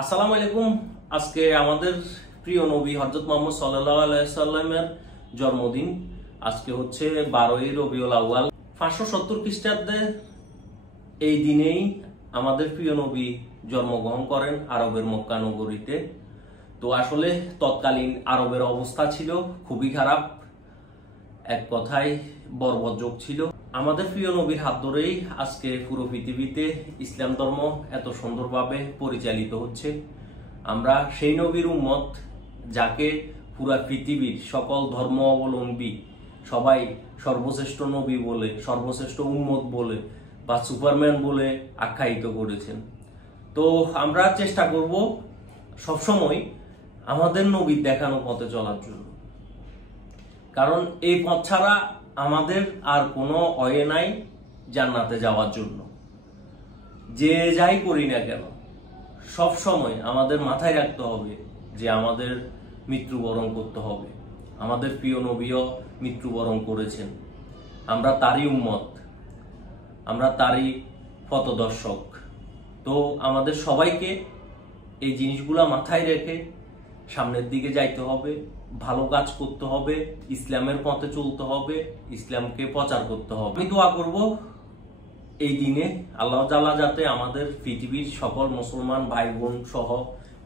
আসসালামু আলাইকুম। আজকে আমাদের প্রিয় নবী হযরত মুহাম্মদ সাল্লাল্লাহু আলাইহি সাল্লামের জন্মদিন। আজকে হচ্ছে 12ই রবিউল আউয়াল 570 খ্রিস্টাব্দে। এই দিনেই আমাদের প্রিয় নবী জন্মগ্রহণ করেন আরবের মক্কা নগরীতে। তো আসলে তৎকালীন আরবের অবস্থা ছিল খুবই খারাপ, এক কথায় বর্বর যুগ ছিল। আমাদের প্রিয় নবীর হাত ধরেই আজকে পুরো পৃথিবীতে ইসলাম ধর্ম এত সুন্দরভাবে পরিচালিত হচ্ছে। আমরা সেই নবীর উম্মত যাকে পুরা পৃথিবীর সকল ধর্ম অবলম্বী সবাই সর্বশ্রেষ্ঠ নবী বলে, সর্বশ্রেষ্ঠ উম্মত বলে বা সুপারম্যান বলে আখ্যায়িত করেছেন। তো আমরা চেষ্টা করব সবসময় আমাদের নবীর দেখানো পথে চলার জন্য, কারণ এই পথ ছাড়া আমাদের আর কোনো ওয়ে নাই জান্নাতে যাওয়ার জন্য। যে যাই করি না কেন সব সময় আমাদের মাথায় রাখতে হবে যে আমাদের মৃত্যুবরণ করতে হবে। আমাদের প্রিয় নবীও মৃত্যুবরণ করেছেন, আমরা তারই উম্মত, আমরা তারই পথদর্শক। তো আমাদের সবাইকে এই জিনিসগুলা মাথায় রেখে সামনের দিকে যাইতে হবে, ভালো কাজ করতে হবে, ইসলামের পথে চলতে হবে, ইসলামকে প্রচার করতে হবে। আমি দোয়া করব এই দিনে আল্লাহ তাআলা যাতে আমাদের পৃথিবীর সকল মুসলমান ভাই বোন সহ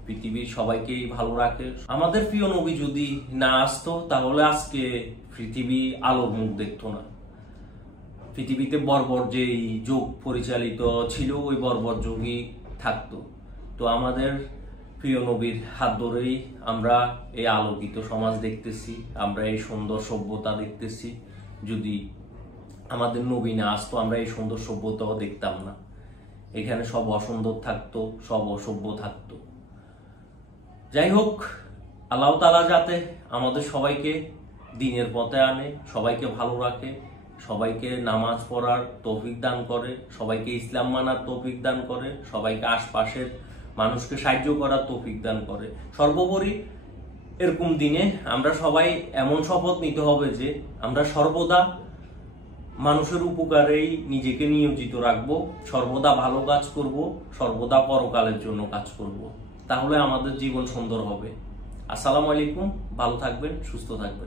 পৃথিবীর সবাইকেই ভালো রাখে। আমাদের প্রিয় নবী যদি না আসতো তাহলে আজকে পৃথিবী আলোর মুখ দেখতো না। পৃথিবীতে বর্বর যেই যুগ পরিচালিত ছিল ওই বর্বর যুগই থাকতো। তো আমাদের প্রিয় নবীর হাত ধরেই আমরা এই আলোকিত সমাজ দেখতেছি, আমরা এই সুন্দর সভ্যতা দেখতেছি। যদি আমাদের নবী না আসতো আমরা এই সুন্দর সভ্যতাও দেখতাম না। এখানে সব অসুন্দর থাকতো, সব অসভ্য থাকতো। যাই হোক, আল্লাহ তাআলা যাতে আমাদের সবাইকে দ্বীনের পথে আনে, সবাইকে ভালো রাখে, সবাইকে নামাজ পড়ার তৌফিক দান করে, সবাইকে ইসলাম মানার তৌফিক দান করে, সবাইকে আশপাশের মানুষকে সাহায্য করার তৌফিক দান করে। সর্বোপরি এরকম দিনে আমরা সবাই এমন শপথ নিতে হবে যে আমরা সর্বদা মানুষের উপকারেই নিজেকে নিয়োজিত রাখবো, সর্বদা ভালো কাজ করব, সর্বদা পরকালের জন্য কাজ করব। তাহলে আমাদের জীবন সুন্দর হবে। আসসালামু আলাইকুম, ভালো থাকবেন, সুস্থ থাকবেন।